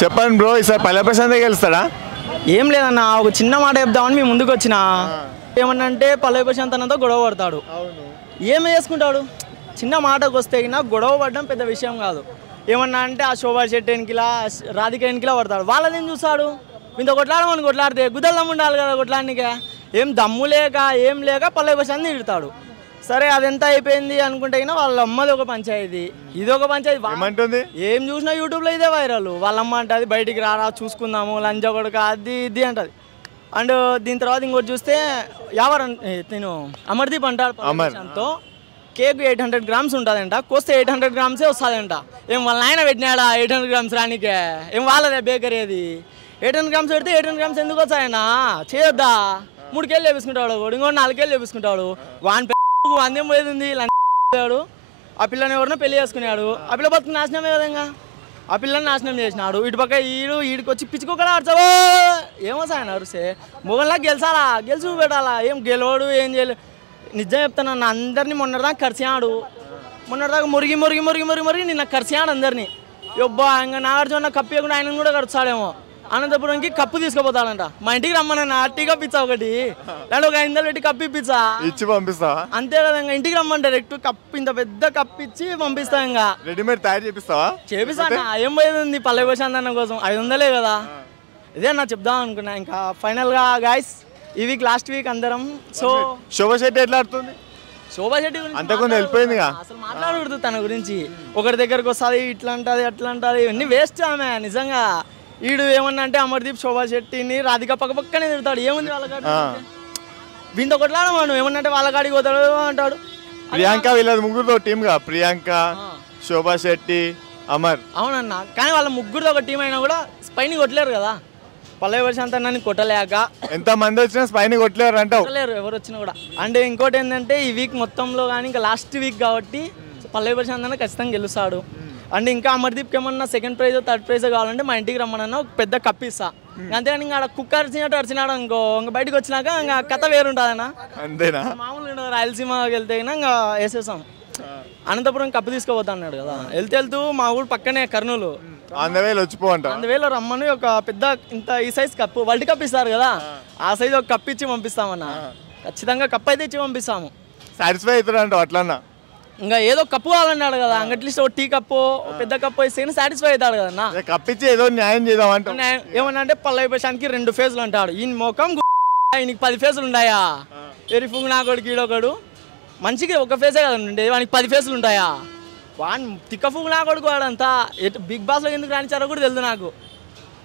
చెప్పండి బ్రో, ఈసారి పల్లె ప్రశాంత్ గెలుస్తాడా? ఏం లేదన్న, ఒక చిన్న మాట చెప్దామని మేము ముందుకు వచ్చిన. ఏమన్నా అంటే పల్లవి ప్రశాంత్ అన్నతో గొడవ పడతాడు. ఏమి చేసుకుంటాడు? చిన్న మాటకు వస్తే గొడవ పడడం పెద్ద విషయం కాదు. ఏమన్నా అంటే ఆ శోభా శెట్టి ఎన్నికిలా రాధిక ఎన్నికిలా పడతాడు. వాళ్ళని ఏం చూస్తాడు? ఇంత కొట్లాడమని కొట్లాడితే గుద్దలు దమ్ము ఉండాలి కదా కొట్లాడినికే. ఏం దమ్ము లేక ఏం లేక పల్లవి ప్రశాంత్ తిడతాడు. సరే అదెంత అయిపోయింది అనుకుంటే వాళ్ళ అమ్మది ఒక పంచాయతీ, ఇది ఒక పంచాయతీ. ఏం చూసినా యూట్యూబ్లో ఇదే వైరల్. వాళ్ళ అమ్మ అంటది బయటికి రారా చూసుకుందాము లంచ కొడుక అది ఇది అంటది. అండ్ దీని తర్వాత ఇంకోటి చూస్తే నేను అమర్దీప్ అంటాడు ప్రశాంత్తో కేక్ 800 grams ఉంటుందంట. కోస్తే 800 grams వస్తుందంట. ఏం వాళ్ళ ఆయన పెట్టినాడా 800 grams రానికే? ఏం వాళ్ళదే బేకరీ అది? 800 grams పెడితే 800 grams ఎందుకు వచ్చాయన్నా? చేయొద్దా? 3 కేళ్ళు చేపించుకుంటాడు, ఇంకోటి 4 కేళ్ళు చేపించుకుంటాడు. వాని అందేం పోయింది లంచాడు. ఆ పిల్లని ఎవరినో పెళ్లి చేసుకున్నాడు. ఆ పిల్ల బతుకు నాశనమే విధంగా ఆ పిల్లని నాశనం చేసినాడు. ఇటు పక్క ఈడికి వచ్చి పిచ్చుకోకడా ఆడతావో ఏమో సాయన అరిసే మొగల్లా గెలిచాలా, గెలిచి పెట్టాలా. ఏం గెలవడు, ఏం చేయలేదు. నిజం చెప్తాను, అందరినీ మొన్నటిదాకా కరిచాడు. మొన్నటిదాకా మురిగి మురిగి మురిగి మురిగి మురిగి నిన్న కరిచాడు అందరినీ. యబ్బా ఇంకా నాగార్జున కప్పు ఇవ్వకుండా ఆయన కూడా కరుస్తాడేమో. అనంతపురంకి కప్పు తీసుకుపోతాడంట. మా ఇంటికి రమ్మన్నా టీ కప్పు ఇచ్చా ఒకటి, లేదంటే ఒక 500 పెట్టి కప్పు ఇప్పించా, ఇచ్చి పంపిస్తా. అంతే కదా, ఇంకా ఇంటికి రమ్మంటే డైరెక్ట్ కప్పు ఇంత పెద్ద కప్పు ఇచ్చి పంపిస్తా. ఇంకా రెడీమేడ్ తయారు చేపిస్తావా? చేపిస్తా. ఏం పోయింది పల్లవి ప్రశాంత్ అన్న కోసం 500 కదా. ఇదే నా చెప్దాం అనుకున్నా. ఇంకా ఫైనల్గా గాయస్ ఈ వీక్ లాస్ట్ వీక్ అందరం. సో శోభా శెట్టి ఎట్లా ఆడుతుంది? శోభా శెట్టి అంతకుముందు వెళ్ళిపోయింది, అసలు మాట్లాడకూడదు తన గురించి. ఒకరి దగ్గరకు వస్తుంది ఇట్లా అంటుంది అట్లా అంటుంది, ఇవన్నీ వేస్ట్ ఆమె నిజంగా. వీడు ఏమన్నా అంటే అమర్దీప్ శోభా శెట్టిని రాధిక పక్కనే తిడతాడు. ఏముంది వాళ్ళ కాడి వీంతో కొట్లాడమాను. ఏమన్నా అంటే వాళ్ళ కాడికి పోతాడు అంటాడు. ప్రియాంక వీళ్ళది ముగ్గురుతో టీమ్గా ప్రియాంక, శోభా శెట్టి, అమర్. అవునన్నా, కానీ వాళ్ళ ముగ్గురుతో ఒక టీం అయినా కూడా స్పైని కొట్టలేరు కదా. పల్లవి ప్రశాంత్ అన్నని కొట్టలేక ఎంత మంది వచ్చినా స్పైని కొట్టలేరు అంటావు. కొట్టలేరు ఎవరు వచ్చినా కూడా. అంటే ఇంకోటి ఏంటంటే ఈ వీక్ మొత్తంలో కానీ ఇంకా లాస్ట్ వీక్ కాబట్టి పల్లవి ప్రశాంత్ అన్న ఖచ్చితంగా గెలుస్తాడు. అంటే ఇంకా అమర్దీప్కి ఏమన్నా సెకండ్ ప్రైజ్ థర్డ్ ప్రైజ్ కావాలంటే మా ఇంటికి రమ్మన్నా ఒక పెద్ద కప్పు ఇస్తా. అంతేగాని ఇంకా కుక్క అరిచినట్టు అరిచినాడు అనుకో, ఇంకా బయటకు వచ్చినాక ఇంకా కథ వేరుంటుందన్నా. అంతేనా? మామూలుగా రాయలసీమకి వెళ్తే ఇంకా వేసేసాం. అనంతపురం కప్పు తీసుకుపోతా అన్నాడు కదా. వెళ్తూ మా ఊరు పక్కనే కర్నూలు, అందువేలో రమ్మని ఒక పెద్ద ఇంత ఈ సైజ్ కప్పు వరల్డ్ కప్ ఇస్తారు కదా, ఆ సైజ్ ఒక కప్పు ఇచ్చి పంపిస్తామన్నా. ఖచ్చితంగా కప్పు అయితే ఇచ్చి పంపిస్తాము. సాటిస్ఫై అవుతాడు అట్లన్నా. ఇంకా ఏదో కప్పు కావాలన్నాడు కదా, అట్లీస్ట్ ఒక టీ కప్పు పెద్ద కప్పు ఇస్తే సాటిస్ఫై అవుతాడు కదన్నా. కప్పిచ్చి ఏదో న్యాయం చేద్దామంటే ఏమన్నా అంటే పల్లవి ప్రశాంత్కి 2 ఫేజ్లు అంటాడు. ఈయన ముఖం ఈయనకి 10 ఫేజ్లు ఉన్నాయా? ఎరిఫుంగు నా కొడుకు ఈడొకడు మంచిగా ఒక ఫేజే కదా ఉండే, వానికి 10 ఫేజ్లు ఉంటాయా? వాడిని తిక్కఫుంగు నా కొడుకు వాడంతా. బిగ్ బాస్లో ఎందుకు రాణించారో కూడా తెలుసు నాకు.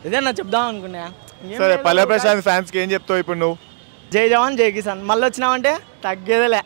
ఇదే నా చెప్దాం అనుకున్నా. సరే పల్లవి ప్రశాంత్ ఫ్యాన్స్కి ఏం చెప్తావు ఇప్పుడు నువ్వు? జై జవాన్ జై కిసాన్. మళ్ళీ వచ్చినావంటే తగ్గేదేలే.